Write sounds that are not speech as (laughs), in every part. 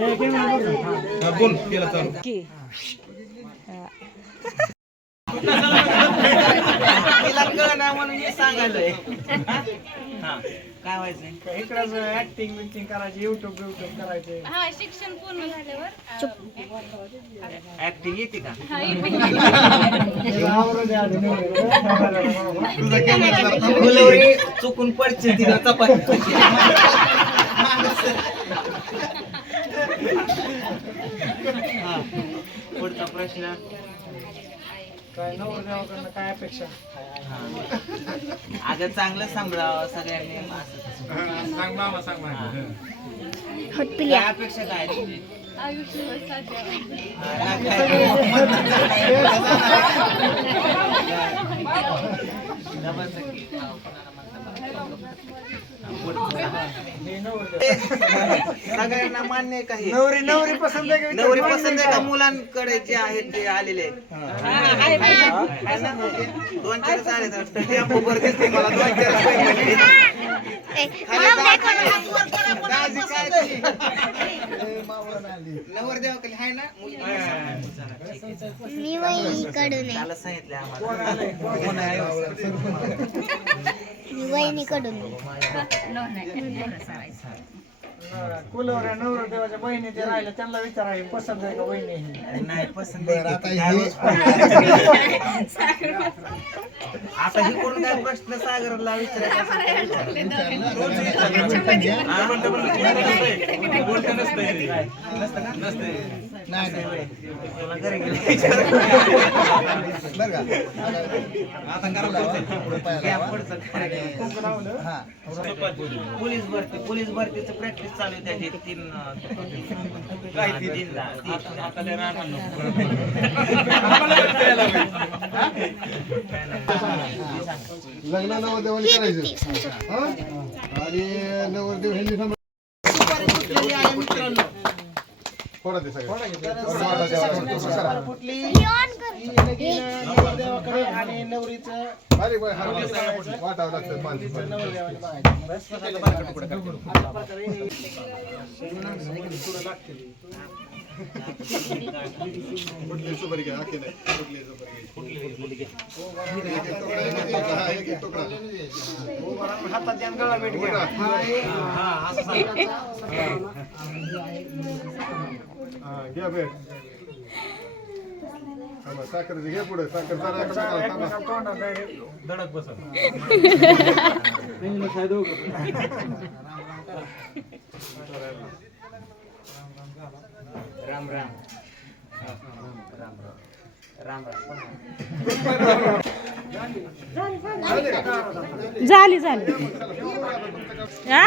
बोल केला चालू की मी काय व्हायचं इकडंच ऍक्टिंग बिक्टिंग करायची युट्यूब युट्यूब करायचे हा शिक्षण पूर्ण झाल्यावर ऍक्टिंग येते का चुकून पडचे तिला चपाती. पुढचा प्रश्न काय नवरदेवाकडनं काय अपेक्षा हा. अगं चांगलं सांभाळावं सगळ्यांनी असं. सांग मामा सांग मामा काय अपेक्षा काय आहे तुझी? आयुष्यभर साथ द्यावं. हा, काय? (laughs) डबल सखी. हा, कोणाला म्हणतात बघा. हे नवरदेव सगळ्यांना मान्य आहे का हे? नवरी नवरी पसंत आहे का? नवरी पसंत आहे का मुलांकडे जे आहेत ते आलेले आहे ना? दोन चार आले तर टेम्पो वर दिसते मला दोन चार रुपये म्हणले. खाली दाजी- दाजी काळजी. नवरदेवाखाली आहे ना? मुलगी मी वहिनीकडून आहे. त्याला सांगितलं आम्हाला. कोण आहे? मी कुलवऱ्या नवरदेवाच्या बहिणी ते राहिल्या त्यांना विचाराय पसंत आहे का आहे? नाही पसंत रोज आता हे कोण काय प्रश्न सागरला विचारायचा? बोलता नसतंय नसतं का? नसतंय. लावलं पोलीस भरती पोलीस भरतीचं प्रॅक्टिस चालू आहे त्याची. तीन काय ती तीन दा- तीन- आता लय राग आणू नको. काय नाही. लग्न नवरदेवाने करायचं. हा? आणि नवरदेव ह्यांनी फोडा ते सगळे. ही लगीन आणि नवरीचं. बारीक बारीक हात वाटावं लागतं माणसं नवरदेवाने बघायचं अशा प्रकारे पुढं लागते कुठली सुपारी घ्या, आखी नाही. कुठली सुपारी घ्या. एक एक तुकडा, एक एक तुकडा, हा, एक एक तुकडा. हातात द्या आणि गळा भेट घ्या मोठा. हा, घ्या भेट. थांबा, साखरेचं घे पुढे. साखर जरा इकडे थांबा. धडक बसल राम राम. राम राम. राम राम. झाली झाली. हा?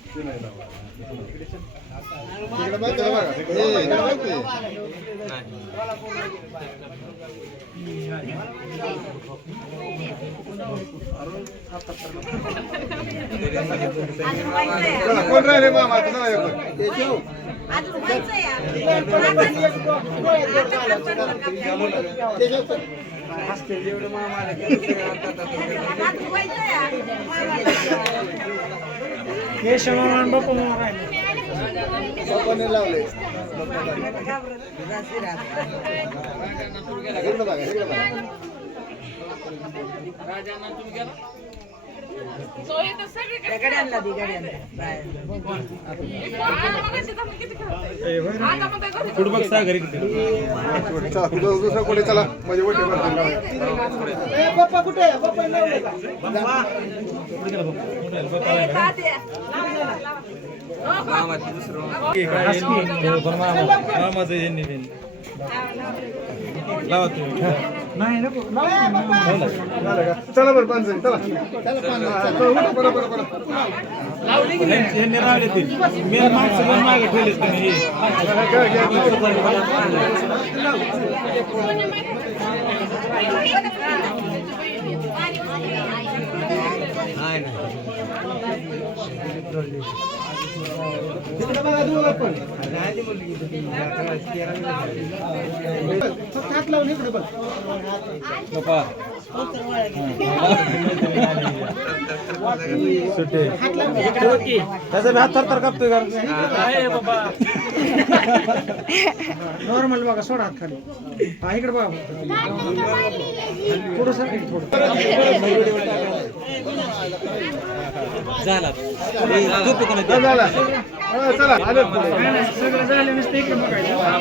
कोण राहिले? मामा चला मामा आणि बाप्पा मामा राहिले. लावले. इकडे बघा इकडे चला दुसरं दुसरं म्हणजे वटे कुठे? त्यांनी. लावा तुम्ही. नाही नको चला बरं पाच जण चला चला, बरं बरं ते मेन माणसं पण मागे त्यांनी हे. हात लावून इकडे बघ. सुट्टे त्याचा हात थरथर कापतोय का नॉर्मल बघा सोडा हात खाली. हा इकडे बघा पुढं सर थोडं. हा, झाला. हा, सगळं झालं नसतं इकडे बघायचं हा?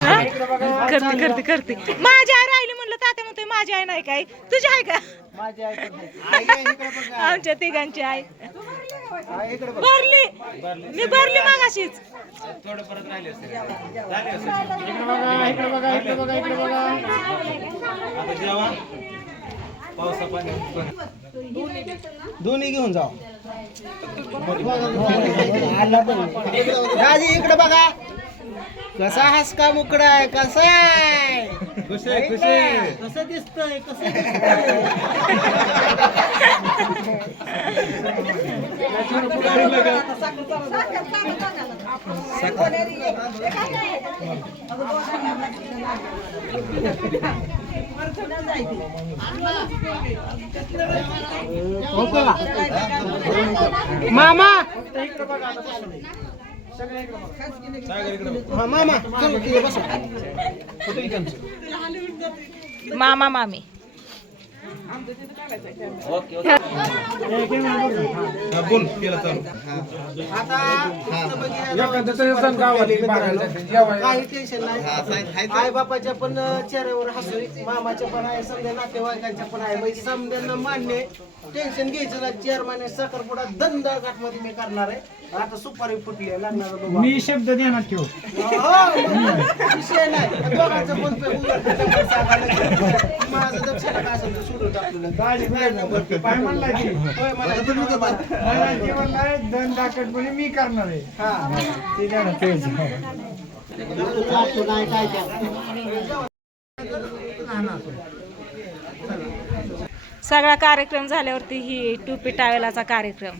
करते करते करते. माझी आई राहिली म्हणलं तात्या म्हणतोय माझी आई नाही काय? तुझी आहे का? माझी आई पण नाही. आमच्या तिघांची आई. भरली. मी भरली मागाशीच. इकडे बघा इकडे बघा पावसा पाणी दोन्ही घेऊन जाऊ. राजी इकडे बघा. कसा हास का मुकडा आहे कसा आहे? खुश आहे कसं दिसतंय कसं (laughs) मामा! मामा चल तिथे बसा. कुठे इकडचं? मामा. मामी बोल केलं चालू काही टेन्शन नाही आई बापाच्या पण चेहऱ्यावर हसू मामाच्या पण आहे समजा नातेवाईकांच्या पण आहे. म्हणजे समजांना मान्य टेन्शन घ्यायचं ना चेअरमॅन साखरपुडा दंडाघाटमध्ये मी करणार आहे. आता सुपारी फुटली आहे, लागणार बाबा. मी शब्द देणार ठेव. हो, विषय नाही. दोघांचं पण पे उलट सांगायला गेलं. माझं दक्षिणा काय असेल ते सोडून मला मी करणार आहे हा. ते तेच सगळा कार्यक्रम झाल्यावरती ही टुपी टावेलाचा कार्यक्रम.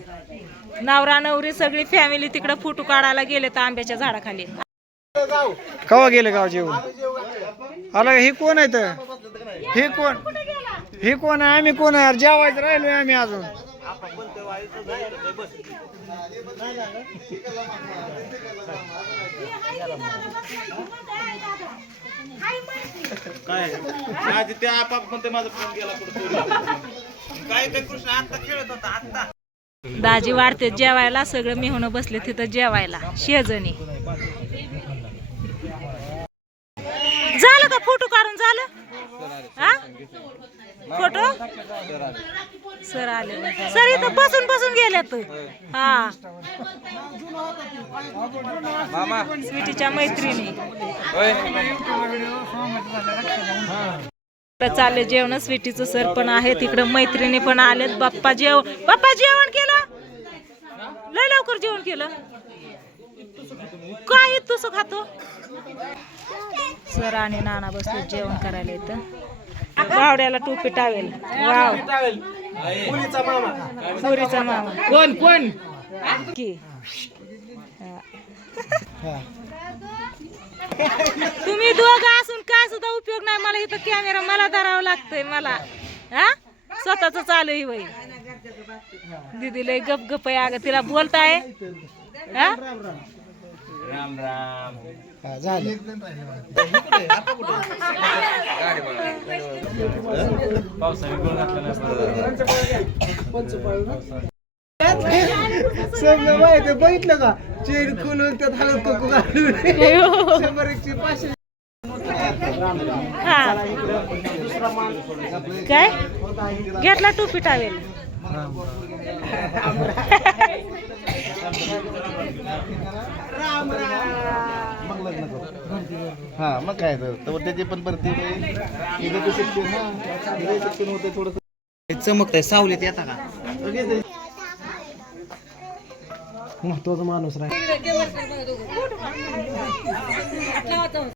नवरा नवरी सगळी फॅमिली तिकडे फोटो काढायला गेले तर आंब्याच्या झाडाखाली. कवा गेले गाव जेवण? आला हे कोण आहे तर हे कोण? हे कोण आहे? आम्ही कोण आहे? यार जेवायचं राहिलोय आम्ही अजून. काय आधी ते आपाप म्हणते माझा फोन गेला कुठं काय काय कृष्ण आता खेळत होता आता दाजी वाढते जेवायला सगळं मिळून बसले तिथं जेवायला. शेजणी. झालं का फोटो काढून? झालं? हा? फोटो? सर आले. सर इथं बसून बसून गेल्यात. हा. स्वीटीच्या मैत्रिणी. चालले जेवण. स्वीटीचं सर पण आहे. तिकडं मैत्रिणी पण आलेत. बाप्पा जेव बाप्पा जेवण केलं? लय लवकर जेवण केलं. काय तुझं खातो? सर आणि नाना बसले जेवण करायला इथं. बावड्याला टोपी टावेल. वाव. मुलीचा मामा. पुरीचा मामा. कोण कोण? की. तुम्ही दोघं असून काय सुद्धा उपयोग नाही? मला इथं कॅमेरा मला धरावं लागतंय मला. हा? स्वतःच चालू ही वय. दीदी लय गप गप आहे अगं तिला बोलताय? हा? राम राम. नाही समजा माहिती बघितलं का? चेन खुलून त्यात हलत कोको घालून. शंभर एकशे पाचशे. हा. काय? घेतला टोपी टावेल. (laughs) राम राम. मग लग्न करू हा मग काय तर. तर त्याची पण भरती. इथं शिक्षण हा. इथं शिक्षण होते थोडं चमकतंय सावलीत येता का? महत्त्वाचा माणूस राहील